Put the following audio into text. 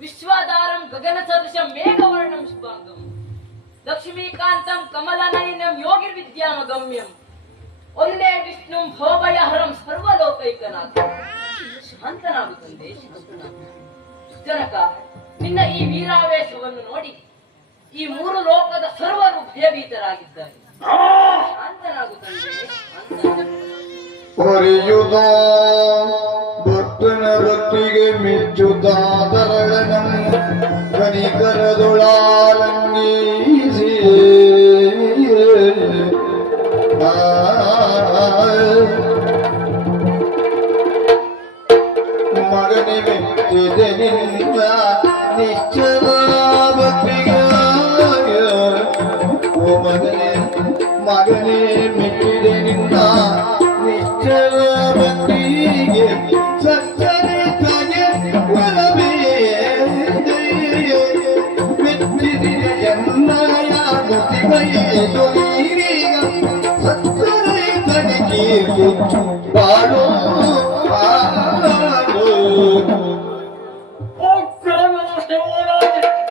ವಿಶ್ವಾಧಾರಂ ಗಗನ ಸದೃಶಂ ಮೇಘವರ್ಣಂ ಶುಭಾಂಗಂ ಲಕ್ಷ್ಮೀಕಾಂತಂ ಕಮಲನಯನಂ ಯೋಗಿರ್ವಿದ್ಯಾಮಗಮ್ಯಂ ಒಂದೇ ವಿಷ್ಣುಂ ಭವಭಯಹರಂ ಸರ್ವಲೋಕೈಕನಾಥ. ಶಾಂತನಾಗು ತಂದೆ, ಶಾಂತನಾಗು. ಜನಕ, ನಿನ್ನ ಈ ವೀರಾವೇಶವನ್ನು ನೋಡಿ ಈ ಮೂರು ಲೋಕದ ಸರ್ವರು ಭಯಭೀತರಾಗಿದ್ದಾರೆ. ಶಾಂತನಾಗು ತಂದೆ, ಹೊರೆಯುದ ಭಕ್ತನ ಭಕ್ತಿಗೆ ಮೆಚ್ಚುತ್ತಾದರಳನಂ ಕನಿಕರದೊಳಾಲಂಗೀಸಿ ಮಗನೆ ಮೆಚ್ಚಿದೆ ನಿನ್ನ ನಿಶ್ಚಲ ಭಕ್ತಿಗೆ. ಓ ಮಗನೆ ಮಗನೆ ಮೆಚ್ಚಿದೆ ನಿನ್ನ ನಿಶ್ಚಲ ಭಕ್ತಿಗೆ. ಸಚ್ಚರಿತಗೆ ಒಲವೇ ಮೆಚ್ಚಿದಿನ ಜನ್ನಯ ಮುತಿಮಯೇದು ನೀರೀಗ ಸಚ್ಚರಿತಗೆ ಕೀರ್ತಿ ಬಾಳು ಬಾಳು.